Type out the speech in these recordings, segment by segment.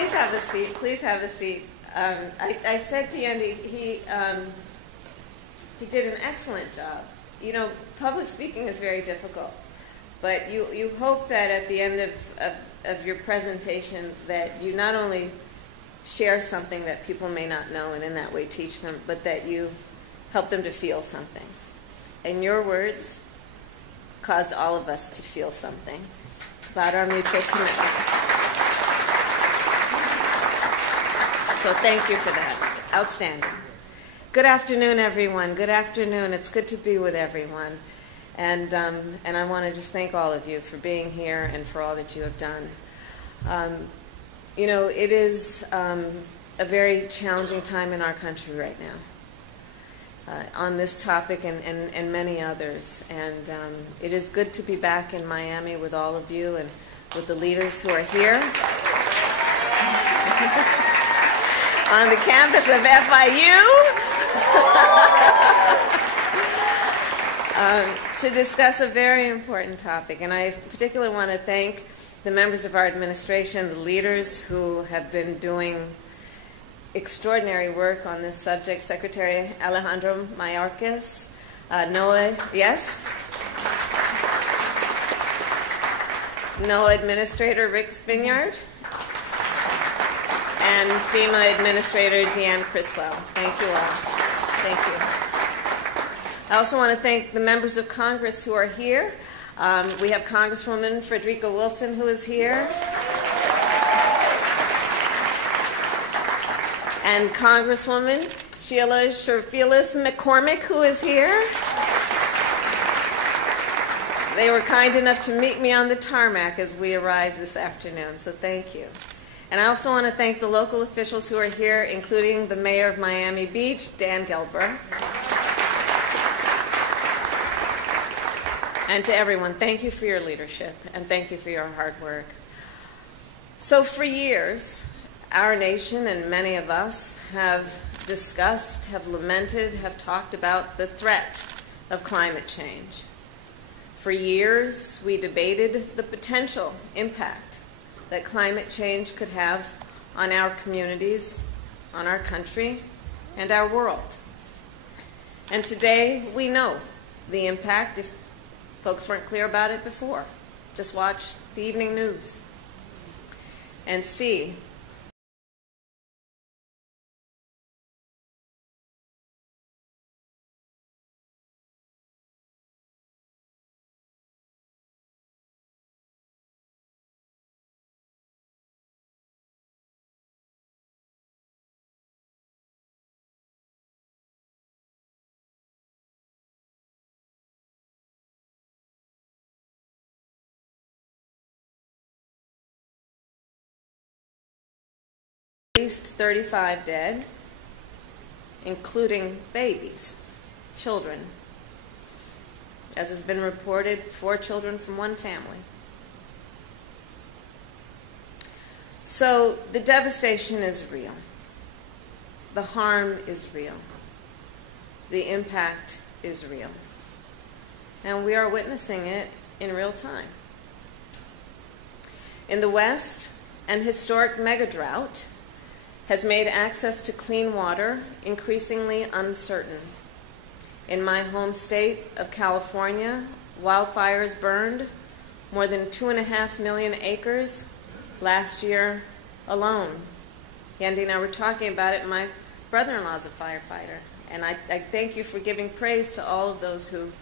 Please have a seat. Please have a seat. I said to Andy, he did an excellent job. You know, public speaking is very difficult, but you hope that at the end of your presentation that you not only share something that people may not know and in that way teach them, but that you help them to feel something. And your words caused all of us to feel something about our mutual commitment. So thank you for that. Outstanding. Good afternoon, everyone. Good afternoon. It's good to be with everyone. And I want to just thank all of you for being here and for all that you have done. You know, it is a very challenging time in our country right now on this topic and many others. And it is good to be back in Miami with all of you and with the leaders who are here on the campus of FIU to discuss a very important topic. And I particularly want to thank the members of our administration, the leaders who have been doing extraordinary work on this subject. Secretary Alejandro Mayorkas, NOAA, yes? NOAA Administrator Rick Spinyard, and FEMA Administrator Deanne Criswell. Thank you all. Thank you. I also want to thank the members of Congress who are here. We have Congresswoman Frederica Wilson, who is here, and Congresswoman Sheila Sherfilis McCormick, who is here. They were kind enough to meet me on the tarmac as we arrived this afternoon, so thank you. And I also want to thank the local officials who are here, including the Mayor of Miami Beach, Dan Gelber. And to everyone, thank you for your leadership, and thank you for your hard work. So for years, our nation and many of us have discussed, have lamented, have talked about the threat of climate change. For years, we debated the potential impact that climate change could have on our communities, on our country, and our world. And today, we know the impact. If folks weren't clear about it before, just watch the evening news and see at least 35 dead, including babies, children. As has been reported, 4 children from one family. So the devastation is real. The harm is real. The impact is real. And we are witnessing it in real time. In the West, an historic mega drought has made access to clean water increasingly uncertain. In my home state of California, wildfires burned more than 2.5 million acres last year alone. Andy and I were talking about it. My brother-in-law is a firefighter, and I thank you for giving praise to all of those who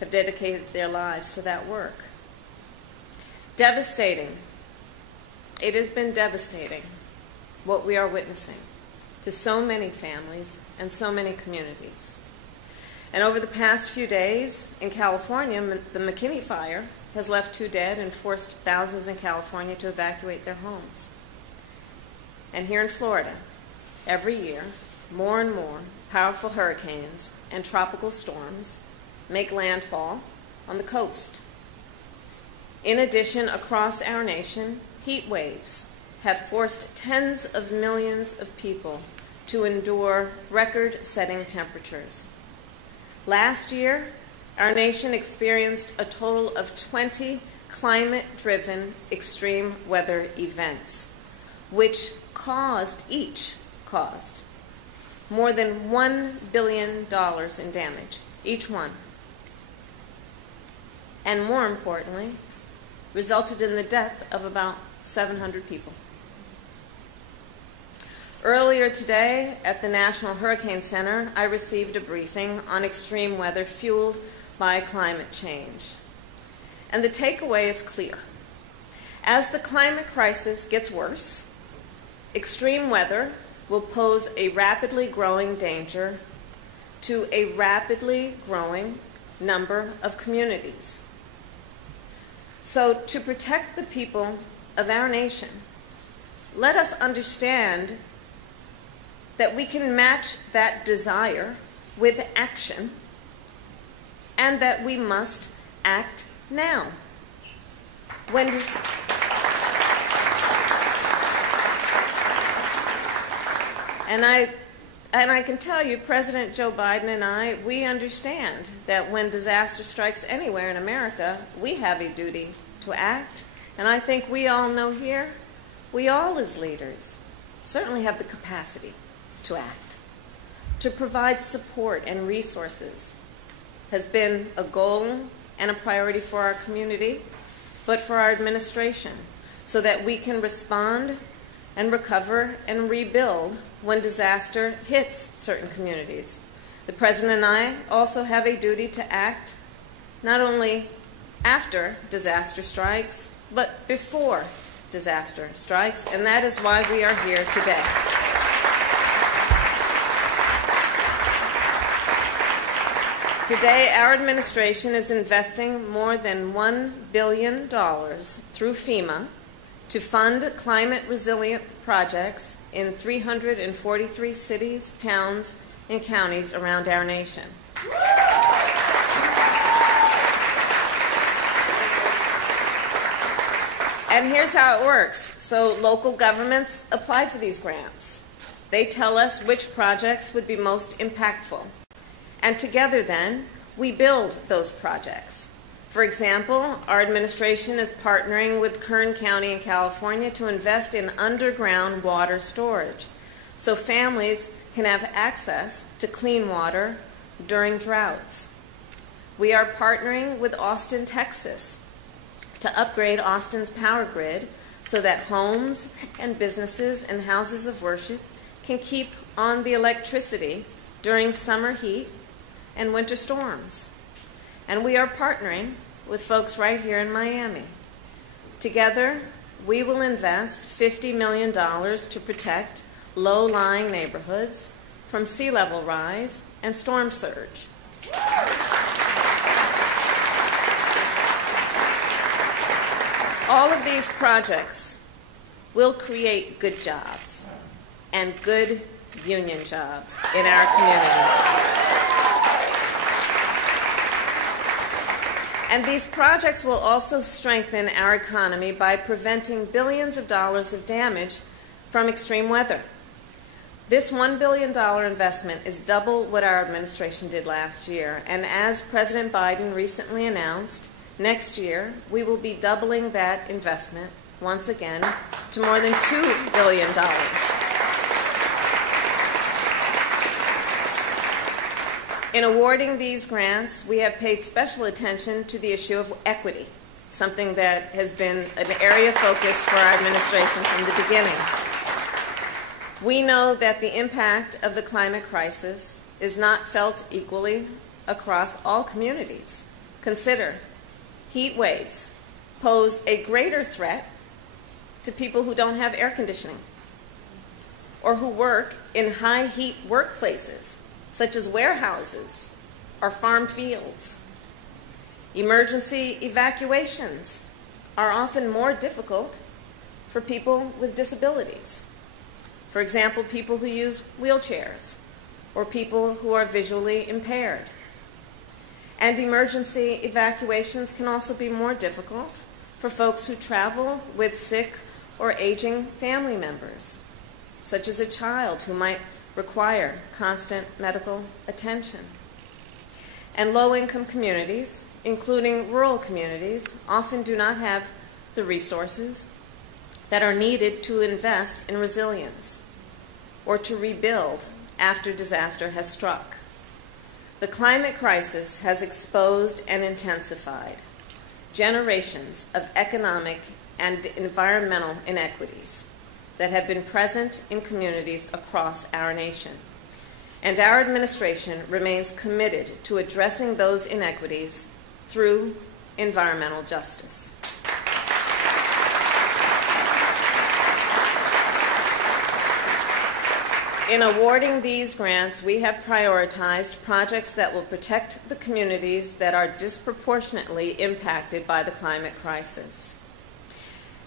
have dedicated their lives to that work. Devastating. It has been devastating what we are witnessing to so many families and so many communities. And over the past few days in California, the McKinney fire has left 2 dead and forced thousands in California to evacuate their homes. And here in Florida, every year, more and more powerful hurricanes and tropical storms make landfall on the coast. In addition, across our nation, heat waves have forced tens of millions of people to endure record-setting temperatures. Last year, our nation experienced a total of 20 climate-driven extreme weather events, which each caused more than $1 billion in damage, each one. And more importantly, resulted in the death of about 700 people. Earlier today at the National Hurricane Center, I received a briefing on extreme weather fueled by climate change. And the takeaway is clear. As the climate crisis gets worse, extreme weather will pose a rapidly growing danger to a rapidly growing number of communities. So to protect the people of our nation, let us understand that we can match that desire with action and that we must act now. And I can tell you, President Joe Biden and I, we understand that when disaster strikes anywhere in America, we have a duty to act. And I think we all know here, we all as leaders certainly have the capacity to act. To provide support and resources has been a goal and a priority for our community, but for our administration, so that we can respond and recover and rebuild when disaster hits certain communities. The President and I also have a duty to act not only after disaster strikes, but before disaster strikes, and that is why we are here today. Today, our administration is investing more than $1 billion through FEMA to fund climate-resilient projects in 343 cities, towns, and counties around our nation. And here's how it works. So local governments apply for these grants. They tell us which projects would be most impactful. And together then, we build those projects. For example, our administration is partnering with Kern County in California to invest in underground water storage so families can have access to clean water during droughts. We are partnering with Austin, Texas to upgrade Austin's power grid so that homes and businesses and houses of worship can keep on the electricity during summer heat and winter storms. And we are partnering with folks right here in Miami. Together, we will invest $50 million to protect low-lying neighborhoods from sea level rise and storm surge. All of these projects will create good jobs and good union jobs in our communities. And these projects will also strengthen our economy by preventing billions of dollars of damage from extreme weather. This $1 billion investment is double what our administration did last year. And as President Biden recently announced, next year we will be doubling that investment once again to more than $2 billion. In awarding these grants, we have paid special attention to the issue of equity, something that has been an area of focus for our administration from the beginning. We know that the impact of the climate crisis is not felt equally across all communities. Consider, heat waves pose a greater threat to people who don't have air conditioning or who work in high heat workplaces, such as warehouses or farm fields. Emergency evacuations are often more difficult for people with disabilities. For example, people who use wheelchairs or people who are visually impaired. And emergency evacuations can also be more difficult for folks who travel with sick or aging family members, such as a child who might require constant medical attention. And low-income communities, including rural communities, often do not have the resources, that are needed to invest in resilience or to rebuild after disaster has struck. The climate crisis has exposed and intensified generations of economic and environmental inequities that have been present in communities across our nation. And our administration remains committed to addressing those inequities through environmental justice. In awarding these grants, we have prioritized projects that will protect the communities that are disproportionately impacted by the climate crisis.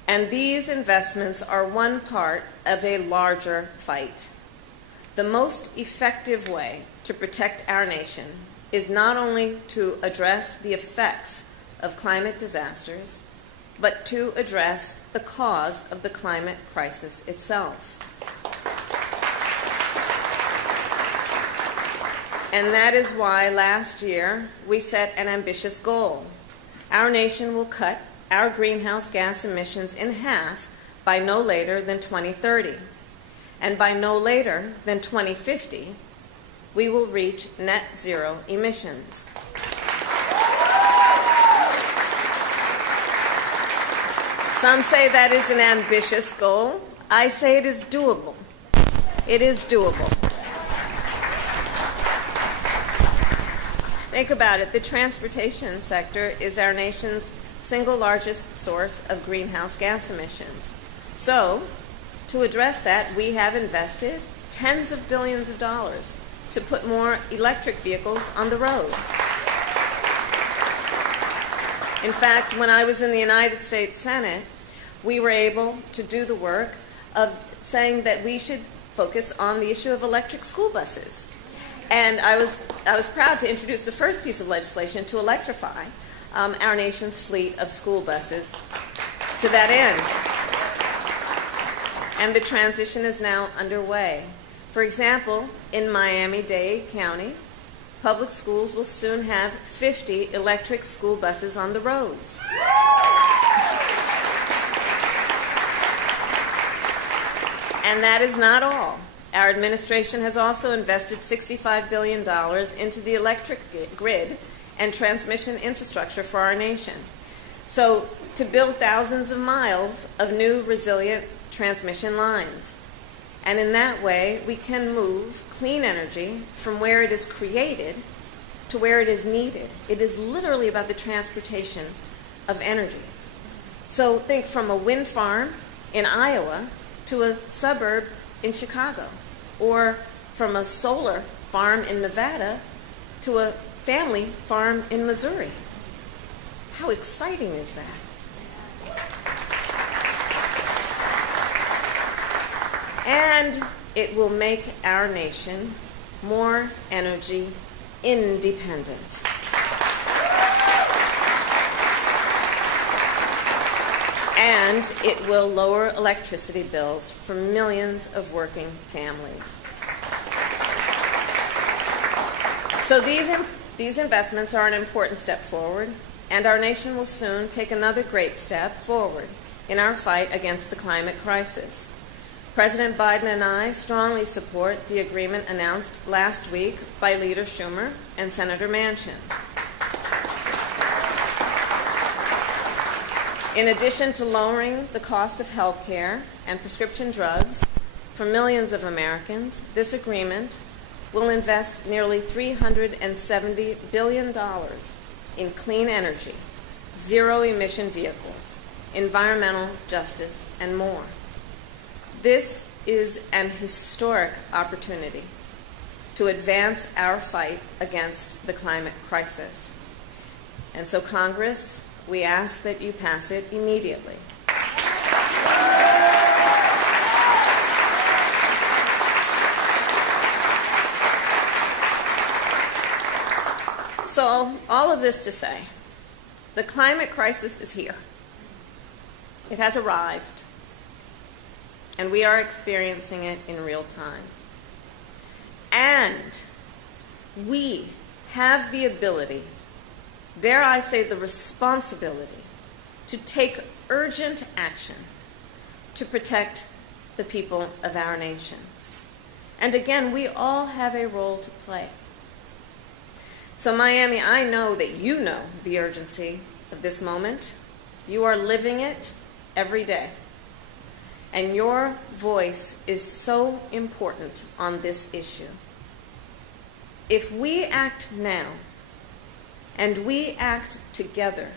And these investments are one part of a larger fight. The most effective way to protect our nation is not only to address the effects of climate disasters, but to address the cause of the climate crisis itself. And that is why last year we set an ambitious goal. Our nation will cut our greenhouse gas emissions in half by no later than 2030. And by no later than 2050, we will reach net zero emissions. Some say that is an ambitious goal. I say it is doable. It is doable. Think about it. The transportation sector is our nation's single largest source of greenhouse gas emissions. So, to address that, we have invested tens of billions of dollars to put more electric vehicles on the road. In fact, when I was in the United States Senate, we were able to do the work of saying that we should focus on the issue of electric school buses. And I was proud to introduce the first piece of legislation to electrify our nation's fleet of school buses to that end. And the transition is now underway. For example, in Miami-Dade County, public schools will soon have 50 electric school buses on the roads. And that is not all. Our administration has also invested $65 billion into the electric grid and transmission infrastructure for our nation. So, to build thousands of miles of new resilient transmission lines. And in that way, we can move clean energy from where it is created to where it is needed. It is literally about the transportation of energy. So think from a wind farm in Iowa to a suburb in Chicago, or from a solar farm in Nevada to a family farm in Missouri. How exciting is that? And it will make our nation more energy independent. And it will lower electricity bills for millions of working families. So these investments are an important step forward, and our nation will soon take another great step forward in our fight against the climate crisis. President Biden and I strongly support the agreement announced last week by Leader Schumer and Senator Manchin. In addition to lowering the cost of health care and prescription drugs for millions of Americans, this agreement will invest nearly $370 billion in clean energy, zero-emission vehicles, environmental justice, and more. This is an historic opportunity to advance our fight against the climate crisis. And so, Congress, we ask that you pass it immediately. So, all of this to say, the climate crisis is here. It has arrived, and we are experiencing it in real time. And we have the ability, dare I say the responsibility, to take urgent action to protect the people of our nation. And again, we all have a role to play. So Miami, I know that you know the urgency of this moment. You are living it every day. And your voice is so important on this issue. If we act now, and we act together,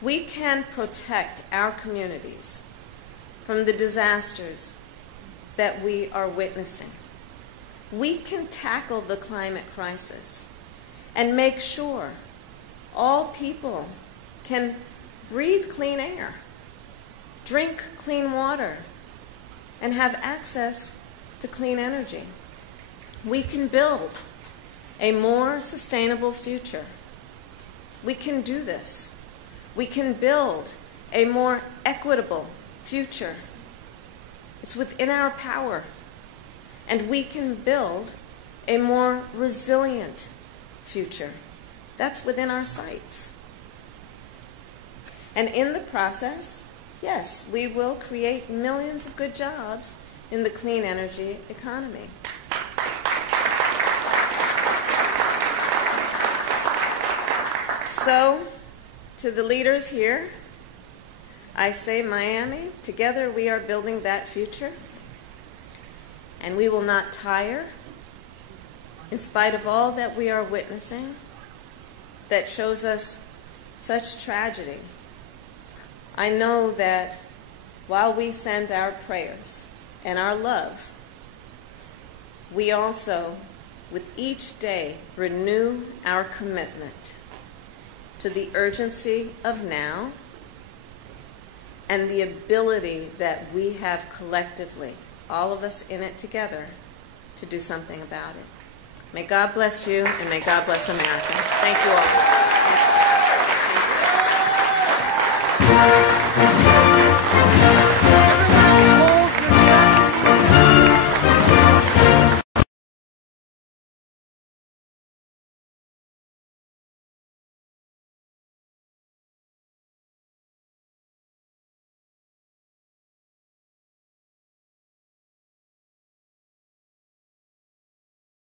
we can protect our communities from the disasters that we are witnessing. We can tackle the climate crisis and make sure all people can breathe clean air, drink clean water, and have access to clean energy. We can build a more sustainable future. We can do this. We can build a more equitable future. It's within our power. And we can build a more resilient future. That's within our sights. And in the process, yes, we will create millions of good jobs in the clean energy economy. So, to the leaders here, I say, Miami, together we are building that future, and we will not tire in spite of all that we are witnessing that shows us such tragedy. I know that while we send our prayers and our love, we also, with each day, renew our commitment to the urgency of now and the ability that we have collectively, all of us in it together, to do something about it. May God bless you, and may God bless America. Thank you all.